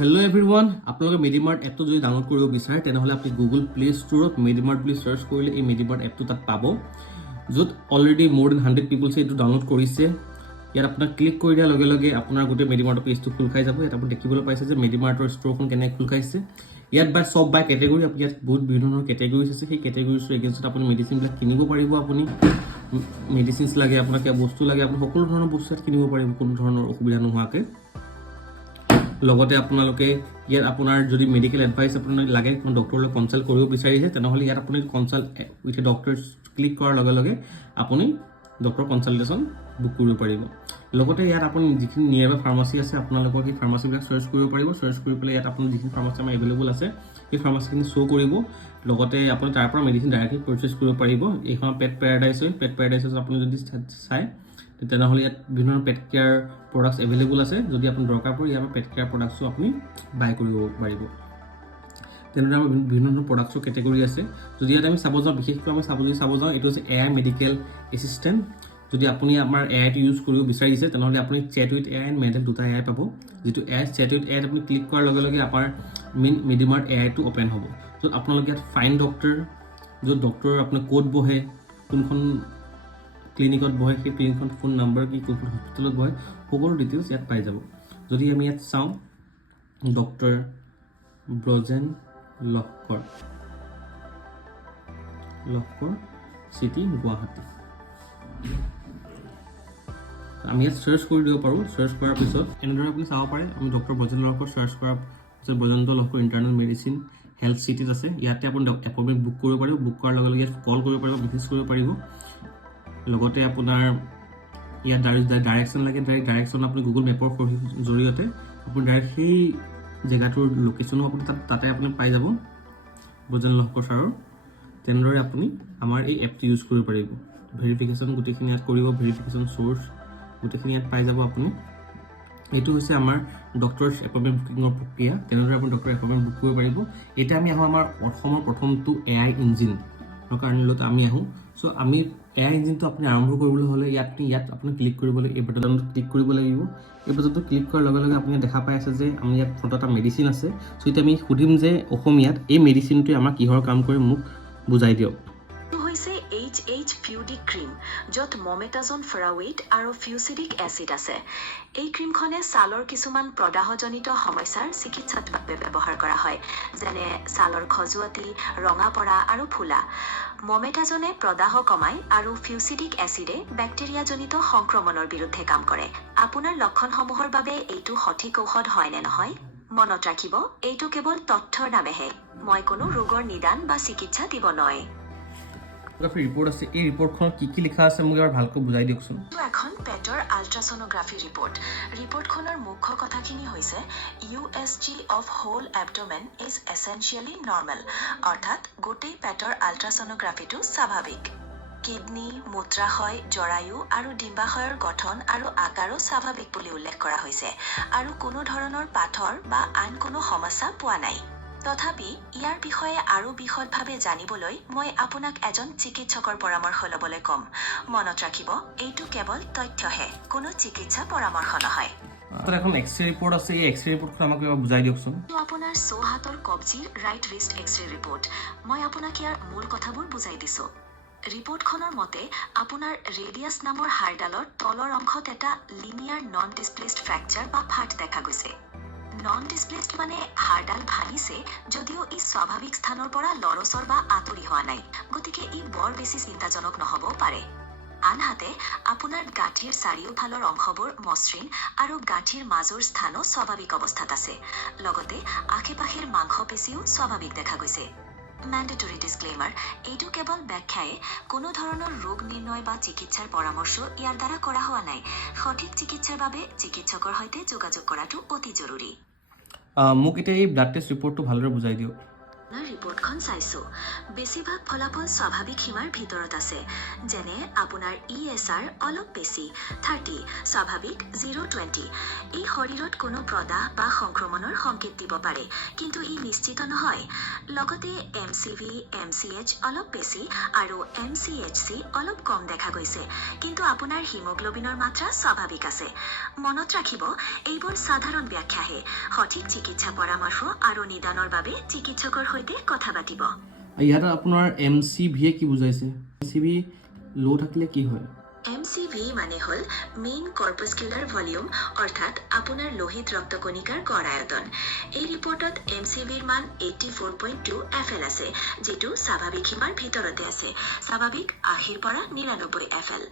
Hello' everyone, আপোনালোকে মেডিমাৰ্ট এপটো যদি ডাউনলোড কৰিব বিচাৰে তেনেহ'লে আপুনি গুগল প্লে ষ্ট'ৰত মেডিমাৰ্ট বুলি চাৰ্চ কৰিলে এই মেডিমাৰ্ট এপটো তাত পাব, য'ত অলৰেডি মোৰ দেন 100 পিপলছে এইটো ডাউনলোড কৰিছে। ইয়াত আপোনাক ক্লিক কৰি দিয়াৰ লগে লগে আপোনাৰ গোটেই মেডিমাৰ্টৰ পেজটো খোল খাই যাব। ইয়াত আপুনি দেখিবলৈ পাইছে যে মেডিমাৰ্টৰ ষ্ট'ৰখন কেনেকৈ খোল খাইছে। ইয়াত বাই কেটেগৰী, আপুনি ইয়াত বহুত বিভিন্ন ধৰণৰ কেটেগৰীজ আছে। সেই কেটেগৰীজৰ এগেইনষ্টত আপুনি মেডিচিনবিলাক কিনিব পাৰিব। আপুনি মেডিচিনছ লাগে, আপোনাক কিবা বস্তু লাগে, আপুনি সকলো ধৰণৰ বস্তু ইয়াত কিনিব পাৰিব কোনো ধৰণৰ অসুবিধা নোহোৱাকৈ। লগতে আপোনালোকে ইয়াত আপোনাৰ যদি মেডিকেল এডভাইচ আপোনাক লাগে, ডক্টৰৰ লগত কনচাল্ট কৰিব বিচাৰিছে, তেনেহ'লে ইয়াত আপুনি consult with a doctor click কৰাৰ লগে লগে আপুনি ডক্টৰ কনচাল্টেশ্যন বুক কৰিব পাৰিব। লগতে ইয়াত আপুনি যিখিনি নিয়াৰ বাই ফাৰ্মাচী আছে আপোনালোকৰ সেই ফাৰ্মাচীবিলাক চাৰ্চ কৰিব পাৰিব। চাৰ্চ কৰি পেলাই ইয়াত আপোনাৰ যিখিনি ফাৰ্মাচী আমাৰ এভেইলেবল আছে সেই ফাৰ্মাচীখিনি শ্ব' কৰিব। লগতে আপুনি তাৰ পৰা মেডিচিন ডাইৰেক্টলি পাৰ্চেছ কৰিব পাৰিব। এইখন পেট পেৰাডাইজ হয়। পেট পেৰাডাইজত আপুনি যদি চায় তেনেহ'লে ইয়াত বিভিন্ন পেট কেয়াৰ প্ৰডাক্টছ এভেইলেবল আছে। যদি আপুনি দৰকাৰ পৰে ইয়াৰ পৰা পেট কেয়াৰ প্ৰডাক্টছো আপুনি বাই কৰিব পাৰিব। তেনেদৰে আমাৰ বিভিন্ন ধৰণৰ প্ৰডাক্টছৰ কেটেগৰী আছে। যদি ইয়াত আমি চাব যাওঁ, বিশেষকৈ আমি চাব যাওঁ, এইটো হৈছে AI মেডিকেল এছিষ্টেণ্ট। যদি আপুনি আমাৰ AIটো ইউজ কৰিব বিচাৰিছে তেনেহ'লে আপুনি chat with AI and model দুটা AI পাব। যিটো চেট উইথ AI আপুনি ক্লিক কৰাৰ লগে লগে আমাৰ মেইন মেডিমাৰ্ট AIটো অ'পেন হ'ব, য'ত আপোনালোকে ইয়াত ফাইন ডক্টৰ, য'ত ডক্টৰৰ আপোনাৰ ক'ত বহে, কোনখন ক্লিনিকত বহে, সেই ক্লিনিকখন ফোন নাম্বাৰ কি, কোনখন হস্পিটেলত বহে, সকলো ডিটেইলছ ইয়াত পাই যাব। যদি আমি ইয়াত চাওঁ, ডক্টৰ ব্ৰজেন লহকৰ চিটি গুৱাহাটী, আমি ইয়াত চাৰ্চ কৰি দিব পাৰোঁ। চাৰ্চ কৰাৰ পিছত এনেদৰে আপুনি চাব পাৰে, আমি ডক্টৰ ব্ৰজেন লহকৰ চাৰ্চ কৰাৰ পিছত Brajendra Lahkar internal medicine health চিটিত আছে। ইয়াতে আপুনি এপইণ্টমেণ্ট বুক কৰিব পাৰিব। বুক কৰাৰ লগে লগে ইয়াত কল কৰিব পাৰিব, মেছেজ কৰিব পাৰিব। লগতে আপোনাৰ ইয়াত ডাইৰেকশ্যন লাগে, ডাইৰেকশ্যন আপুনি গুগল মেপৰ জৰিয়তে আপুনি ডাইৰেক্ট সেই জেগাটোৰ লোকেশ্যনো আপুনি তাতে আপুনি পাই যাব ব্ৰজেন লহকৰ ছাৰৰ। তেনেদৰে আপুনি আমাৰ এই এপটো ইউজ কৰিব পাৰিব। ভেৰিফিকেশ্যন গোটেইখিনি ইয়াত কৰিব, ভেৰিফিকেশ্যন চ'ৰ্চ গোটেইখিনি ইয়াত পাই যাব আপুনি। এইটো হৈছে আমাৰ ডক্টৰ এপইণ্টমেণ্ট বুকিঙৰ প্ৰক্ৰিয়া। তেনেদৰে আপুনি ডক্টৰ এপইণ্টমেণ্ট বুক কৰিব পাৰিব। এতিয়া আমি আহোঁ আমাৰ অসমৰ প্ৰথমটো AI ইঞ্জিন কাৰণেলৈ আমি আহোঁ। চ' আমি AI ইঞ্জিনটো আপুনি আৰম্ভ কৰিবলৈ হ'লে ইয়াত আপুনি ক্লিক কৰিবলৈ এই বাটনটোত ক্লিক কৰিব লাগিব। এই বাটনটো ক্লিক কৰাৰ লগে লগে আপুনি দেখা পাই আছে যে আমি ইয়াত ফটো এটা মেডিচিন আছে। চ' এতিয়া আমি সুধিম যে অসমীয়াত এই মেডিচিনটোৱে আমাৰ কিহৰ কাম কৰে মোক বুজাই দিয়ক। HH পিউডিক ক্ৰীম, য'ত মমেটাজন ফেৰাৱেট আৰু ফিউচিডিক এচিড আছে। এই ক্ৰীমখনে ছালৰ কিছুমান প্ৰদাহজনিত সমস্যাৰ চিকিৎসাত বাবে ব্যৱহাৰ কৰা হয়, যেনে ছালৰ খজুৱতি, ৰঙা পৰা আৰু ফুলা। মমেটাজনে প্ৰদাহ কমায় আৰু ফিউচিডিক এচিডে বেক্টেৰিয়াজনিত সংক্ৰমণৰ বিৰুদ্ধে কাম কৰে। আপোনাৰ লক্ষণসমূহৰ বাবে এইটো সঠিক ঔষধ হয় নে নহয়? মনত ৰাখিব, এইটো কেৱল তথ্যৰ নামেহে। মই কোনো ৰোগৰ নিদান বা চিকিৎসা দিব নোৱাৰে। ৰিপৰ্ট আছে, এই ৰিপৰ্টখনত কি লিখা আছে মোক এবাৰ ভালকৈ বুজাই দিয়কচোন। এখন পেটৰ আল্ট্ৰাছনোগ্ৰাফি ৰিপৰ্ট। ৰিপৰ্টখনৰ মুখ্য কথাখিনি হৈছে USG of whole abdomen is essentially normal, অৰ্থাৎ গোটেই পেটৰ আল্ট্ৰাছনোগ্ৰাফিটো স্বাভাৱিক। কিডনী, মূত্ৰাশয়, জৰায়ু আৰু ডিম্বাশয়ৰ গঠন আৰু আকাৰো স্বাভাৱিক বুলি উল্লেখ কৰা হৈছে, আৰু কোনো ধৰণৰ পাথৰ বা আন কোনো সমস্যা পোৱা নাই। তথাপি ইয়াৰ বিষয়ে আৰু বিশদভাৱে জানিবলৈ মই আপোনাক এজন চিকিৎসকৰ পৰামৰ্শ ল'বলৈ ক'ম। মনত ৰাখিব, এইটো কেৱল তথ্যহে, কোনো চিকিৎসা পৰামৰ্শ নহয়। এখন এক্সৰে ৰিপৰ্ট আছে, এই এক্সৰে ৰিপৰ্টখন আমাক এবাৰ বুজাই দিয়কচোন। আপোনাৰ সোঁহাতৰ কব্জিৰ ৰাইট ৰিষ্ট এক্সৰে ৰিপৰ্ট। মই আপোনাক ইয়াৰ মূল কথাবোৰ বুজাই দিছোঁ। ৰিপৰ্টখনৰ মতে আপোনাৰ ৰেডিয়াছ নামৰ হাড়ডালৰ তলৰ অংশত এটা লিনিয়াৰ নন ডিছপ্লেচড ফ্ৰেকচাৰ বা ফাট দেখা গৈছে। নন ডিছপ্লেচড মানে হাড়ডাল ভাঙিছে যদিও ই স্বাভাৱিক স্থানৰ পৰা লৰচৰ বা আঁতৰি হোৱা নাই, গতিকে ই বৰ বেছি চিন্তাজনক নহ'বও পাৰে। আনহাতে আপোনাৰ গাঁঠিৰ চাৰিওফালৰ অংশবোৰ মসৃণ আৰু গাঁঠিৰ মাজৰ স্থানো স্বাভাৱিক অৱস্থাত আছে। লগতে আশে-পাশেৰ মাংসপেশীও স্বাভাৱিক দেখা গৈছে। মেণ্ডেটৰী ডিছক্লেইমাৰ, এইটো কেৱল ব্যাখ্যায়ে, কোনো ধৰণৰ ৰোগ নিৰ্ণয় বা চিকিৎসাৰ পৰামৰ্শ ইয়াৰ দ্বাৰা কৰা হোৱা নাই। সঠিক চিকিৎসাৰ বাবে চিকিৎসকৰ সৈতে যোগাযোগ কৰাটো অতি জৰুৰী। মোক এতিয়া এই ব্লাড টেষ্ট ৰিপৰ্টটো ভালদৰে বুজাই দিয়ক। ৰিপৰ্টখন চাইছো বেছিভাগ ফলাফল স্বাভাৱিক সীমাৰ ভিতৰত আছে যেনে আপোনাৰ ESR অলপ বেছি 30 স্বাভাৱিক 020 এই শৰীৰত কোনো প্ৰদাহ বা সংক্ৰমণৰ সংকেত দিব পাৰে কিন্তু ই নিশ্চিত নহয় লগতে MCV MCH অলপ বেছি আৰু MCHC অলপ কম দেখা গৈছে কিন্তু আপোনাৰ হিমোগ্লোবিনৰ মাত্ৰা স্বাভাৱিক আছে মনত ৰাখিব এইবোৰ সাধাৰণ ব্যাখ্যাহে সঠিক চিকিৎসা পৰামৰ্শ আৰু নিদানৰ বাবে চিকিৎসকৰ সৈতে কথা পাতিব ইয়াত আপোনাৰ MCV কি বুজাইছে MCV লো থাকিলে কি হয় MCV মানে হল মেইন কৰ্পাস্কুলাৰ ভলিউম অৰ্থাৎ আপোনাৰ লোহিত ৰক্তকণিকাৰ গড় আয়তন এই ৰিপৰ্টত MCVৰ মান 84.2 FL আছে যেটো স্বাভাৱিক সীমাৰ ভিতৰতে আছে স্বাভাৱিক 80 পৰা 99 FL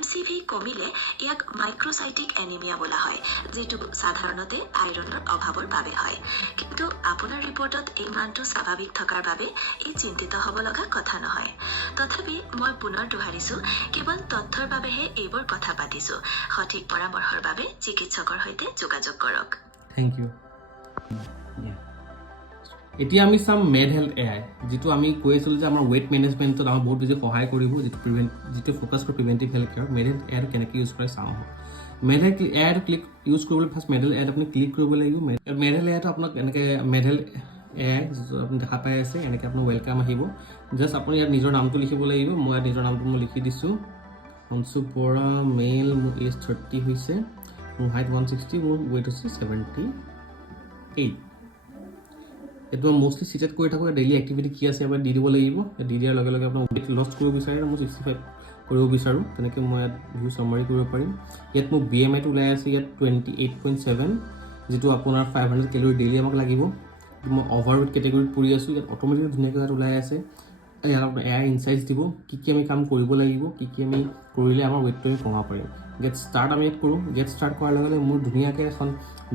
MCV কমিলে ইয়াক মাইক্ৰোচাইটিক এনিমিয়া বোলা হয় যেটো সাধাৰণতে আইৰণৰ অভাৱৰ বাবে হয় কিন্তু আপোনাৰ ৰিপৰ্টত এই মানটো স্বাভাৱিক থকাৰ বাবে এই চিন্তিত হ'ব লগা কথা নহয় তথাপি মই পুনৰ দোহাৰিছো কেৱল তথ্যৰ বাবেহে এইবোৰ কথা পাতিছো সঠিক পৰামৰ্শৰ বাবে চিকিৎসকৰ সৈতে যোগাযোগ কৰক থ্যাংক ইউ এতিয়া আমি চাম মেড হেল্থ AI যেটো আমি কৈ আছিলো যে আমাৰ ওয়েট মেনেজমেন্টত আমাৰ বহুত বেছি সহায় কৰিব যেটো ফোকাস কৰে preventive health care Med Health AI কেনেকৈ ইউজ কৰে চাওঁ Med Health AI click use কৰিবলৈ ফাৰ্ষ্ট মেড হেল্থ AI আপুনি ক্লিক কৰিব লাগিব মেড হেল্থ AI আপোনাক এনেকৈ মেড হেল্থ AI আপুনি দেখা পাই আছে এনেকৈ আপোনাৰ ৱেলকাম আহিব জাষ্ট আপুনি ইয়াত নিজৰ নামটো লিখিব লাগিব মই ইয়াত নিজৰ নামটো মই লিখি দিছোঁ অংশু বৰা মেল মোৰ এজ 30 হৈছে মোৰ হাইট 160 মোৰ ৱেইট হৈছে 78 এইটো মোষ্টলি চিটেড কৰি থাকোঁ ডেইলি এক্টিভিটি কি আছে এবাৰ দি দিব লাগিব দি দিয়াৰ লগে লগে আপোনাৰ ৱেইট লছ কৰিব বিচাৰিলে মই 65 কৰিব বিচাৰোঁ তেনেকৈ মই ইয়াত ভিউ চামাৰি কৰিব পাৰিম ইয়াত মোৰ BMI টো ওলাই আছে ইয়াত 28.7 যেটো আপোনাৰ 500 কেলৰি ডেইলি আমাক লাগিব মই অভাৰৱেট কেটেগৰীত পৰি আছোঁ ইয়াত অট'মেটিক ধুনীয়াকৈ ইয়াত ওলাই আছে ইয়াত আপোনাৰ AI ইনচাইটছ দিব কি আমি কাম কৰিব লাগিব কি আমি কৰিলে আমাৰ ৱেইটটো আমি কমাব পাৰিম গেট ষ্টাৰ্ট আমি ইয়াত কৰোঁ গেট ষ্টাৰ্ট কৰাৰ লগে লগে মোৰ ধুনীয়াকৈ এখন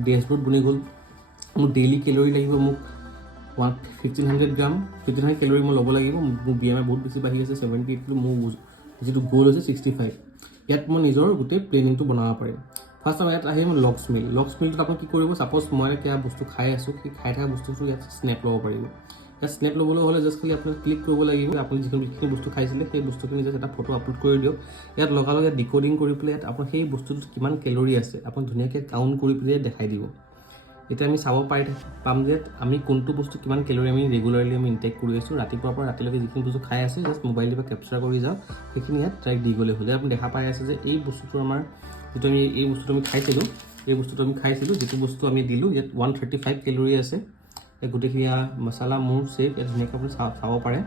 ডেছবৰ্ড বনি গ'ল মোৰ ডেইলি কেলৰি লাগিব মোক 1500 গ্ৰাম 1500 কেলৰি মই ল'ব লাগিব মোৰ BMI বহুত বেছি বাঢ়ি আছে 78 কিলো মোৰ যেটো গোল হৈছে 65 ইয়াত মই নিজৰ গোটেই প্লেনিংটো বনাব পাৰিম ফাৰ্ষ্ট আমি ইয়াত আহিম লগছ মিলটোত আপুনি কি কৰিব সাপোজ মই কিবা বস্তু খাই আছোঁ সেই খাই থকা বস্তুটো ইয়াত স্নেপ ল'ব পাৰিব ইয়াত স্নেপ ল'বলৈ হ'লে জাষ্ট খালি আপুনি ক্লিক কৰিব লাগিব আপুনি যিখিনি বস্তু খাইছিলে সেই বস্তুখিনি জাষ্ট এটা ফটো আপলোড কৰি দিয়ক ইয়াত লগালগে ডিকোডিং কৰি পেলাই ইয়াত আপোনাৰ সেই বস্তুটোত কিমান কেলৰি আছে আপুনি ধুনীয়াকৈ কাউণ্ট কৰি পেলাই দেখাই দিব এতিয়া আমি চাব পাম যে আমি কোনটো বস্তু কিমান কেলৰি আমি ৰেগুলাৰলি আমি ইনটেক কৰি আছোঁ ৰাতিপুৱাৰ পৰা ৰাতিলৈকে যিখিনি বস্তু খাই আছোঁ জাষ্ট মোবাইলৰ পৰা কেপচাৰ কৰি যাওক সেইখিনি ইয়াত ট্ৰেক দি গ'লে হ'লে আপুনি দেখা পাই আছে যে এই বস্তুটো আমাৰ যেটো আমি এই বস্তুটো আমি খাইছিলোঁ যিটো বস্তু আমি দিলোঁ ইয়াত 135 কেলৰি আছে এই গোটেইখিনি মছলা মোৰ চেপ ইয়াত ধুনীয়াকৈ আপুনি চাব পাৰে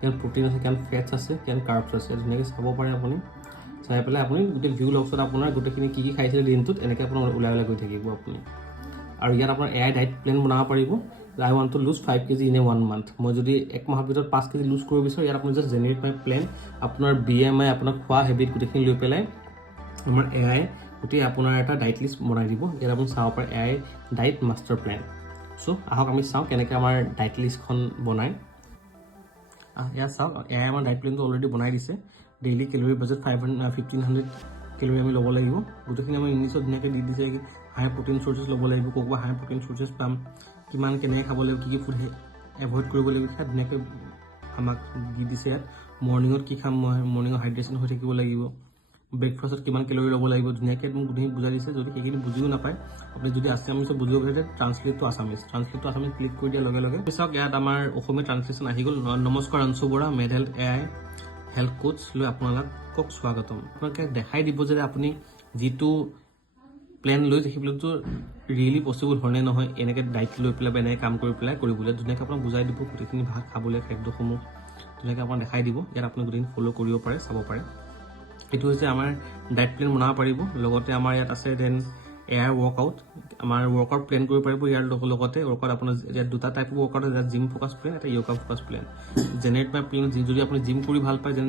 ইয়াত প্ৰটিন আছে কিমান ফেটছ আছে কিমান কাৰ্বছ আছে ধুনীয়াকৈ চাব পাৰে আপুনি চাই পেলাই আপুনি গোটেই ভিউ লগছত আপোনাৰ গোটেইখিনি কি খাইছিলে দিনটোত এনেকৈ আপোনাৰ ওলাই গৈ থাকিব আপুনি আৰু ইয়াত আপোনাৰ AI ডায়েট প্লেন বনাব পাৰিব I want to lose 5 kg in a 1 month মই যদি এক মাহৰ ভিতৰত 5 kg লুজ কৰিব বিচাৰোঁ ইয়াত আপুনি জাষ্ট জেনেৰেট মাই প্লেন আপোনাৰ BMI আপোনাৰ খোৱা হেবিট গোটেইখিনি লৈ পেলাই আমাৰ AI গোটেই আপোনাৰ এটা ডায়েট লিষ্ট বনাই দিব ইয়াত আপুনি চাব পাৰে AI diet master plan so আহক আমি চাওঁ কেনেকৈ আমাৰ ডায়েট লিষ্টখন বনায় ইয়াত চাওক AI আমাৰ ডায়েট প্লেনটো অলৰেডি বনাই দিছে ডেইলি কেলৰি বাজেট 1500 কেলৰি আমি ল'ব লাগিব গোটেইখিনি আমি ইংলিছত ধুনীয়াকৈ দি দিছে হাই প্ৰটিন চৰ্চেছ ল'ব লাগিব ক'ব হাই প্ৰটিন চৰ্চেছ পাম কিমান কেনেকৈ খাব লাগিব কি ফুড এভইড কৰিব লাগিব সেয়া ধুনীয়াকৈ আমাক দি দিছে ইয়াত মৰ্ণিঙত কি খাম মই মৰ্ণিঙত হাইড্ৰেশ্যন হৈ থাকিব লাগিব ব্ৰেকফাষ্টত কিমান কেলৰি ল'ব লাগিব ধুনীয়াকৈ মোক গোটেইখিনি বুজাই দিছে যদি সেইখিনি বুজিও নাপায় আপুনি যদি আছামিছত বুজিব বিচাৰে ট্ৰান্সলেটটো আছামিজ ক্লিক কৰি দিয়াৰ লগে লগে চাওক ইয়াত আমাৰ অসমীয়া ট্ৰান্সলেশ্যন আহি গ'ল নমস্কাৰ Anshu Bora made Health AI health Koch লৈ আপোনালোকক স্বাগতম আপোনালোকে দেখাই দিব যে আপুনি যিটো প্লেন লৈ সেইবিলাকতো ৰিয়েলি পচিবল হয়নে নহয় এনেকৈ ডায়েট লৈ পেলাই বা এনেকৈ কাম কৰি পেলাই কৰিবলৈ ধুনীয়াকৈ আপোনাক বুজাই দিব গোটেইখিনি ভাগ খাবলৈ খাদ্যসমূহ ধুনীয়াকৈ আপোনাক দেখাই দিব ইয়াত আপুনি গোটেইখিনি ফ'ল' কৰিব পাৰে চাব পাৰে এইটো হৈছে আমাৰ ডায়েট প্লেন বনাব পাৰিব লগতে আমাৰ ইয়াত আছে দেন AI ৱৰ্কআউট আমাৰ ৱৰ্কআউট প্লেন কৰিব পাৰিব ইয়াৰ লগতে ৱৰ্কআউট আপোনাৰ ইয়াত দুটা টাইপৰ ৱৰ্কআউট আছে এটা জিম ফ'কাছ প্লেন এটা য়োগা ফ'কাছ প্লেন জেনেৰেট মাই প্লেন যদি আপুনি জিম কৰি ভাল পায় যেন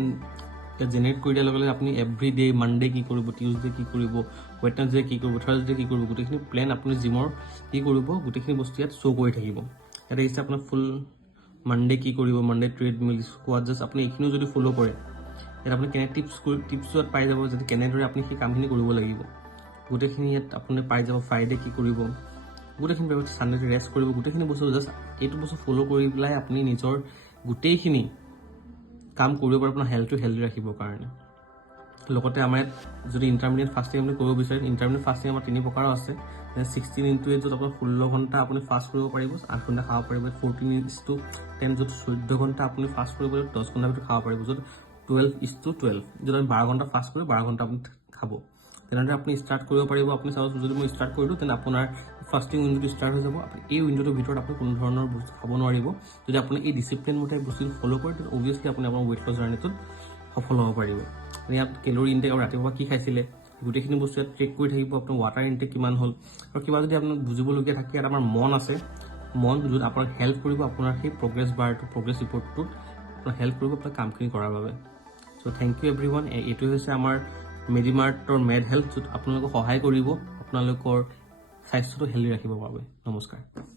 ইয়াত জেনেৰেট কৰি দিয়াৰ লগে লগে আপুনি এভৰি ডে মানডে কি কৰিব টিউজডে কি কৰিব ৱেডনেছডে কি কৰিব থাৰ্ছডে কি কৰিব গোটেইখিনি প্লেন আপুনি জিমৰ কি কৰিব গোটেইখিনি বস্তু ইয়াত শ্ব' কৰি থাকিব ইয়াত আহিছে আপোনাৰ ফুল মানডে কি কৰিব মানডে ট্ৰেডমিল স্কোৱাড জাষ্ট আপুনি এইখিনিও যদি ফ'ল' কৰে ইয়াত আপুনি কেনে টিপছত পাই যাব যাতে কেনেদৰে আপুনি সেই কামখিনি কৰিব লাগিব গোটেইখিনি ইয়াত আপুনি পাই যাব ফ্ৰাইডে কি কৰিব গোটেইখিনি পাৰিব ছানডে'টো ৰেষ্ট কৰিব গোটেইখিনি বস্তু জাষ্ট এইটো বস্তু ফ'ল' কৰি পেলাই আপুনি নিজৰ গোটেইখিনি কাম কৰিব পাৰে আপোনাৰ হেল্থটো হেল্ডি ৰাখিবৰ কাৰণে লগতে আমাৰ ইয়াত যদি ইণ্টাৰমিডিয়েট ফাষ্টিং আপুনি কৰিব বিচাৰে ইণ্টাৰমিডিয়েট ফাষ্টিং আমাৰ 3 প্ৰকাৰৰ আছে 16:8 য'ত আপোনাৰ 16 ঘণ্টা আপুনি ফাষ্ট কৰিব পাৰিব 8 ঘণ্টা খাব পাৰিব 14:10 য'ত 14 ঘণ্টা আপুনি ফাষ্ট কৰিব পাৰিব 10 ঘণ্টাৰ ভিতৰত খাব পাৰিব য'ত 12:12 য'ত আমি 12 ঘণ্টা ফাষ্ট কৰি 12 ঘণ্টা আপুনি খাব তেনেদৰে আপুনি ষ্টাৰ্ট কৰিব পাৰিব আপুনি চাওক যদি মই ষ্টাৰ্ট কৰিলোঁ তেনে আপোনাৰ ফাষ্টিং উইণ্ডোটো ষ্টাৰ্ট হৈ যাব আপুনি এই উইণ্ডোটোৰ ভিতৰত আপুনি কোনো ধৰণৰ বস্তু খাব নোৱাৰিব যদি আপুনি এই ডিচিপ্লিন মতে বস্তুটো ফ'ল' কৰে তেতিয়া অভিয়াছলি আপুনি আপোনাৰ ৱেইট লছ জাৰ্ণিটোত সফল হ'ব পাৰিব ইয়াত কেলৰি ইনটেক আৰু ৰাতিপুৱা কি খাইছিলে গোটেইখিনি বস্তু ইয়াত ট্ৰেক কৰি থাকিব আপোনাৰ ৱাটাৰ ইনটেক কিমান হ'ল আৰু কিবা যদি আপোনাক বুজিবলগীয়া থাকে ইয়াত আমাৰ মন আছে মন য'ত আপোনাক হেল্প কৰিব আপোনাৰ সেই প্ৰগ্ৰেছ বাৰটো প্ৰগ্ৰেছ ৰিপৰ্টটোত আপোনাক হেল্প কৰিব আপোনাৰ কামখিনি কৰাৰ বাবে চ' থেংক ইউ এভৰিৱান এইটোৱে হৈছে আমাৰ মেডিমাৰ্টৰ মেড হেল্থ য'ত আপোনালোকক সহায় কৰিব আপোনালোকৰ স্বাস্থ্যটো হেল্ডি ৰাখিবৰ বাবে নমস্কাৰ